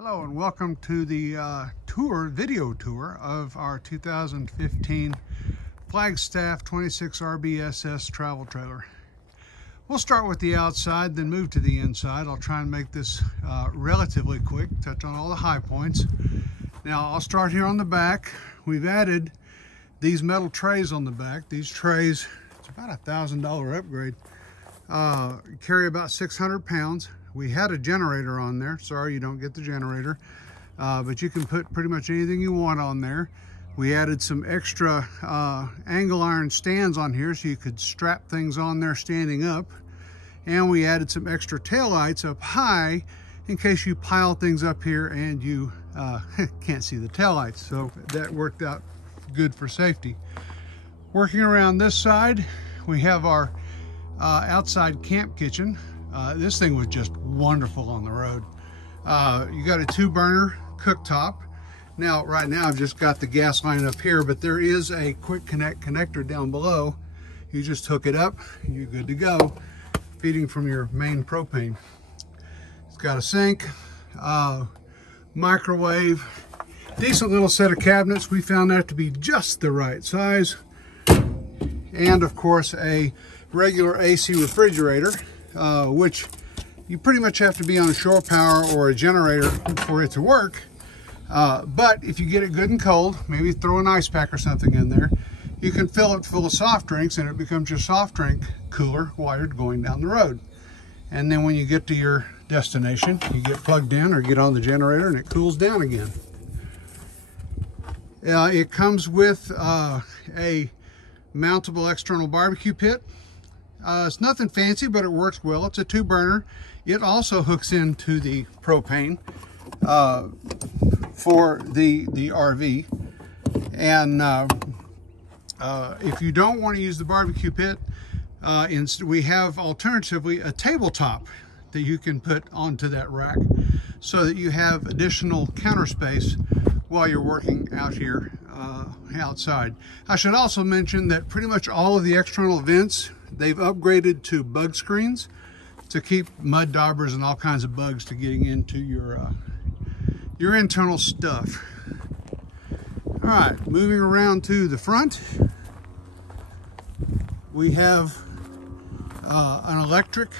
Hello and welcome to the video tour of our 2015 FLAGSTAFF 26RBSSA travel trailer. We'll start with the outside, then move to the inside. I'll try and make this relatively quick, touch on all the high points. Now I'll start here on the back. We've added these metal trays on the back. These trays, it's about $1,000 upgrade, carry about 600 pounds. We had a generator on there. Sorry you don't get the generator, but you can put pretty much anything you want on there. We added some extra angle iron stands on here so you could strap things on there standing up. And we added some extra tail lights up high in case you pile things up here and you can't see the tail lights. So that worked out good for safety. Working around this side, we have our outside camp kitchen. This thing was just wonderful on the road. You got a 2-burner cooktop. Now, right now I've just got the gas line up here, but there is a quick connect connector down below. You just hook it up, you're good to go, feeding from your main propane. It's got a sink, microwave, decent little set of cabinets. We found that to be just the right size. And of course a regular AC refrigerator, which you pretty much have to be on shore power or a generator for it to work. But if you get it good and cold, maybe throw an ice pack or something in there, you can fill it full of soft drinks and it becomes your soft drink cooler while you're going down the road. And then when you get to your destination, you get plugged in or get on the generator and it cools down again. It comes with a mountable external barbecue pit. It's nothing fancy, but it works well. It's a 2-burner. It also hooks into the propane for the RV. And if you don't want to use the barbecue pit, we have alternatively a tabletop that you can put onto that rack so that you have additional counter space while you're working out here outside. I should also mention that pretty much all of the external vents, they've upgraded to bug screens to keep mud daubers and all kinds of bugs to getting into your internal stuff. All right, moving around to the front, we have an electric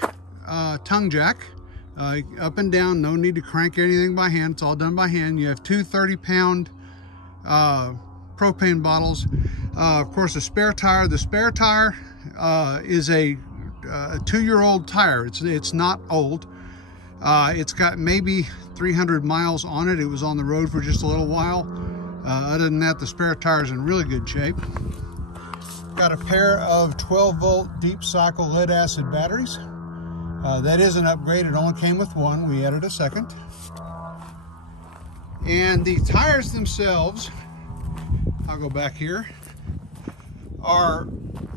tongue jack, up and down, no need to crank anything by hand, it's all done by hand. You have 2 30-pound propane bottles. Of course, a spare tire. The spare tire is a 2-year-old tire. It's not old. It's got maybe 300 miles on it. It was on the road for just a little while. Other than that, the spare tire is in really good shape. Got a pair of 12-volt deep cycle lead acid batteries. That is an upgrade. It only came with one. We added a second. And the tires themselves, I'll go back here, are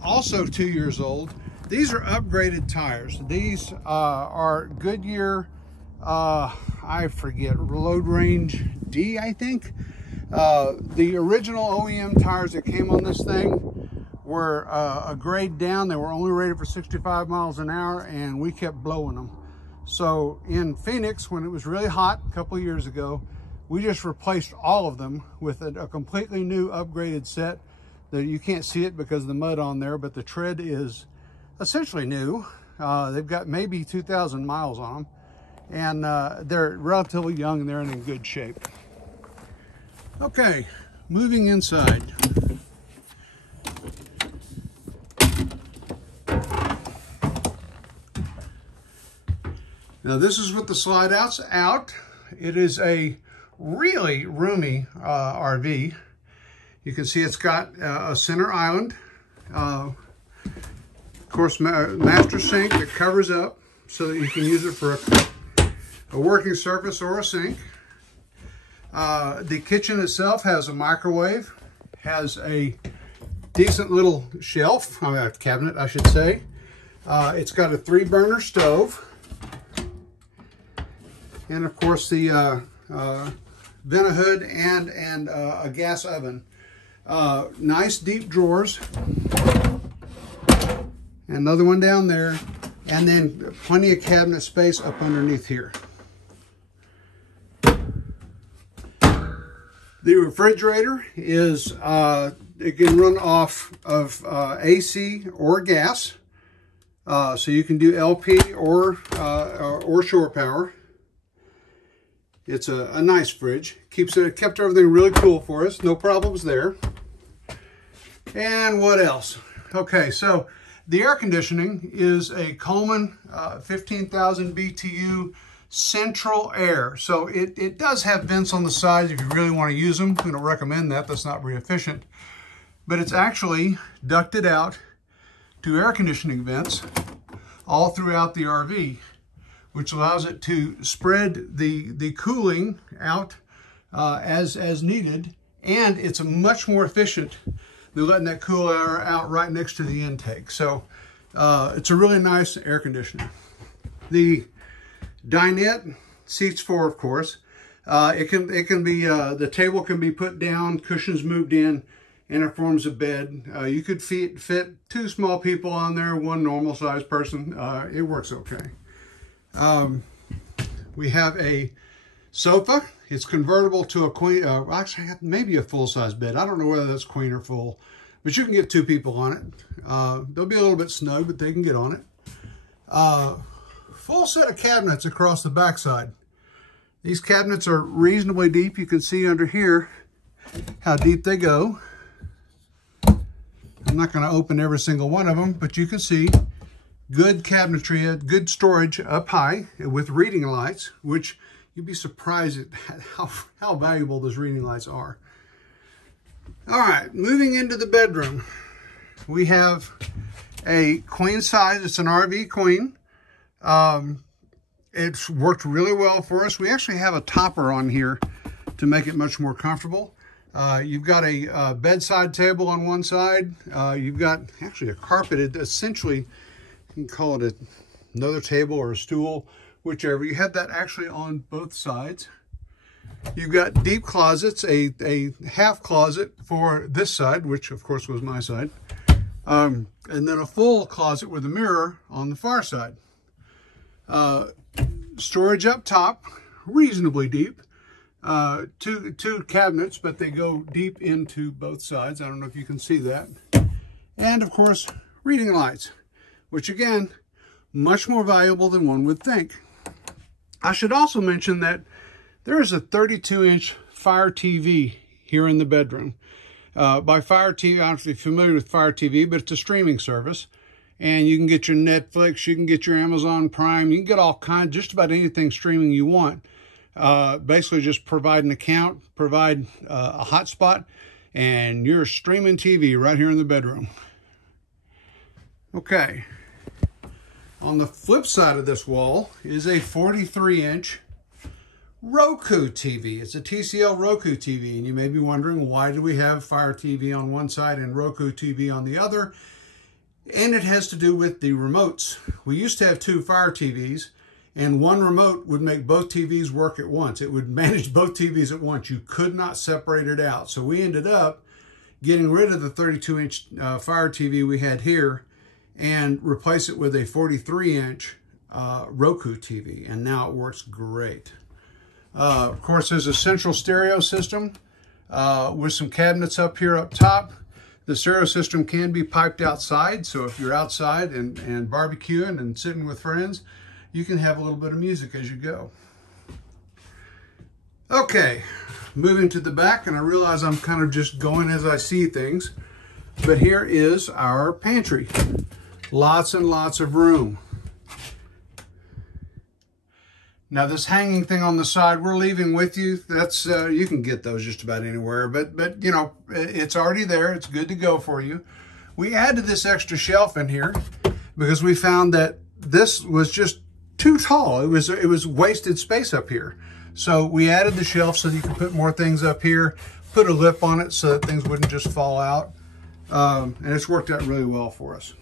also 2 years old. These are upgraded tires. These are Goodyear, I forget, Load Range D, I think. The original OEM tires that came on this thing were a grade down. They were only rated for 65 miles an hour, and we kept blowing them. So in Phoenix, when it was really hot a couple of years ago, we just replaced all of them with a completely new upgraded set. That you can't see it because of the mud on there, but the tread is essentially new. They've got maybe 2,000 miles on them, and they're relatively young and they're in good shape. Okay, moving inside. Now this is with the slide outs out. It is a really roomy RV. You can see it's got a center island. Of course, master sink that covers up so that you can use it for a working surface or a sink. The kitchen itself has a microwave, has a decent little shelf, cabinet, I should say. It's got a 3-burner stove. And of course the vent-a-hood and a gas oven. Nice deep drawers. Another one down there, and then plenty of cabinet space up underneath here. The refrigerator is, it can run off of AC or gas. So you can do LP or shore power. It's a nice fridge. Kept everything really cool for us. No problems there. And what else? Okay, so the air conditioning is a Coleman 15,000 BTU central air. So it does have vents on the sides if you really want to use them. We don't recommend that. That's not very efficient. But it's actually ducted out to air conditioning vents all throughout the RV, which allows it to spread the cooling out as needed, and it's much more efficient than letting that cool air out right next to the intake. So it's a really nice air conditioner. The dinette seats 4, of course. It can be the table can be put down, cushions moved in, and it forms a bed. You could fit 2 small people on there, 1 normal sized person. It works okay. We have a sofa. It's convertible to a queen, actually maybe a full-size bed. I don't know whether that's queen or full, but you can get 2 people on it. They'll be a little bit snug, but they can get on it. Full set of cabinets across the backside. These cabinets are reasonably deep. You can see under here how deep they go. I'm not going to open every single one of them, but you can see good cabinetry, good storage up high with reading lights, which you'd be surprised at how valuable those reading lights are. All right, moving into the bedroom. We have a queen size. It's an RV queen. It's worked really well for us. We actually have a topper on here to make it much more comfortable. You've got a bedside table on one side. You've got actually a carpeted, essentially, you can call it another table or a stool, whichever. You have that actually on both sides. You've got deep closets, a half closet for this side, which of course was my side, and then a full closet with a mirror on the far side. Storage up top, reasonably deep. Two cabinets, but they go deep into both sides. I don't know if you can see that. And of course, reading lights, which again, much more valuable than one would think. I should also mention that there is a 32-inch Fire TV here in the bedroom. By Fire TV, I'm not familiar with Fire TV, but it's a streaming service. And you can get your Netflix, you can get your Amazon Prime, you can get all kinds, just about anything streaming you want. Basically just provide an account, provide a hotspot, and you're streaming TV right here in the bedroom. Okay. On the flip side of this wall is a 43-inch Roku TV. It's a TCL Roku TV, and you may be wondering, why do we have Fire TV on one side and Roku TV on the other? And it has to do with the remotes. We used to have 2 Fire TVs, and one remote would make both TVs work at once. It would manage both TVs at once. You could not separate it out. So we ended up getting rid of the 32-inch Fire TV we had here and replace it with a 43-inch Roku TV, and now it works great. Of course, there's a central stereo system with some cabinets up here up top. The stereo system can be piped outside, so if you're outside and barbecuing and sitting with friends, you can have a little bit of music as you go. Okay, moving to the back, and I realize I'm kind of just going as I see things, but here is our pantry. Lots and lots of room. Now this hanging thing on the side, we're leaving with you. That's you can get those just about anywhere, but you know, it's already there. It's good to go for you. We added this extra shelf in here because we found that this was just too tall. It was wasted space up here. So we added the shelf so that you can put more things up here, put a lip on it so that things wouldn't just fall out. And it's worked out really well for us.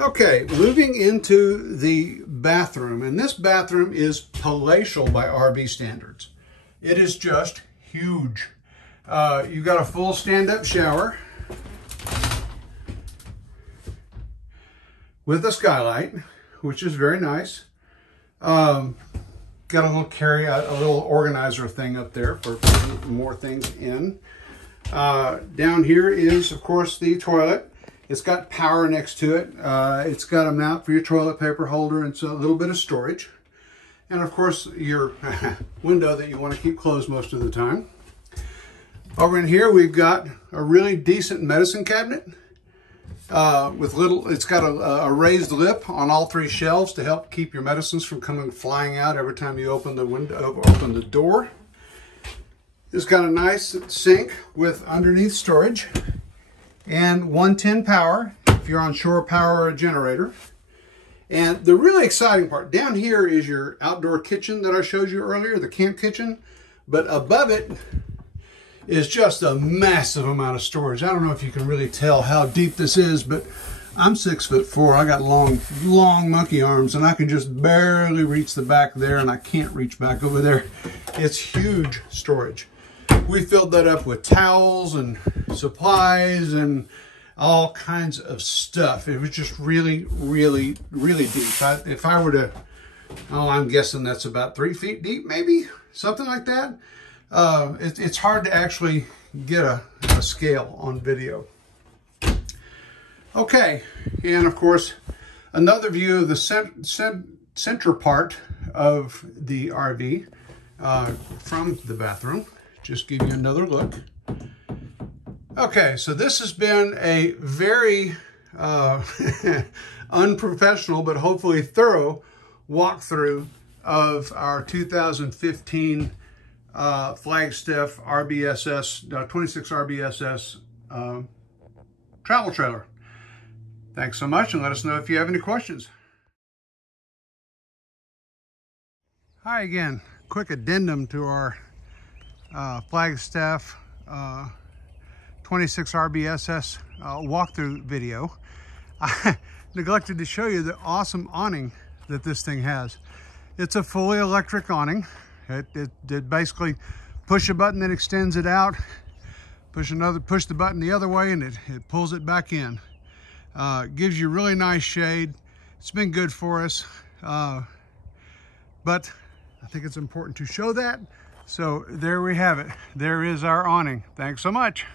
Okay, moving into the bathroom, and this bathroom is palatial by RV standards. It is just huge. You've got a full stand-up shower with a skylight, which is very nice. Got got a little organizer thing up there for putting more things in. Down here is, of course, the toilet. It's got power next to it. It's got a mount for your toilet paper holder, and so a little bit of storage. And of course, your window that you want to keep closed most of the time. Over in here, we've got a really decent medicine cabinet with it's got a raised lip on all three shelves to help keep your medicines from coming flying out every time you open the window, open the door. It's got a nice sink with underneath storage and 110 power if you're on shore power or a generator. And the really exciting part, down here is your outdoor kitchen that I showed you earlier, the camp kitchen. But above it is just a massive amount of storage. I don't know if you can really tell how deep this is, but I'm 6'4". I got long monkey arms, and I can just barely reach the back there, and I can't reach back over there. It's huge storage. We filled that up with towels and supplies and all kinds of stuff. It was just really, really, really deep. If I were to, I'm guessing that's about 3 feet deep, maybe, something like that. It's hard to actually get a scale on video. Okay, and of course, another view of the center part of the RV from the bathroom. Just give you another look. Okay, so this has been a very unprofessional, but hopefully thorough walkthrough of our 2015 FLAGSTAFF RBSS, 26RBSS travel trailer. Thanks so much, and let us know if you have any questions. Hi again. Quick addendum to our FLAGSTAFF 26RBSS walkthrough video. I neglected to show you the awesome awning that this thing has. It's a fully electric awning. It basically push a button that extends it out, push the button the other way, and it pulls it back in. Gives you really nice shade. It's been good for us, but I think it's important to show that. So there we have it. There is our awning. Thanks so much.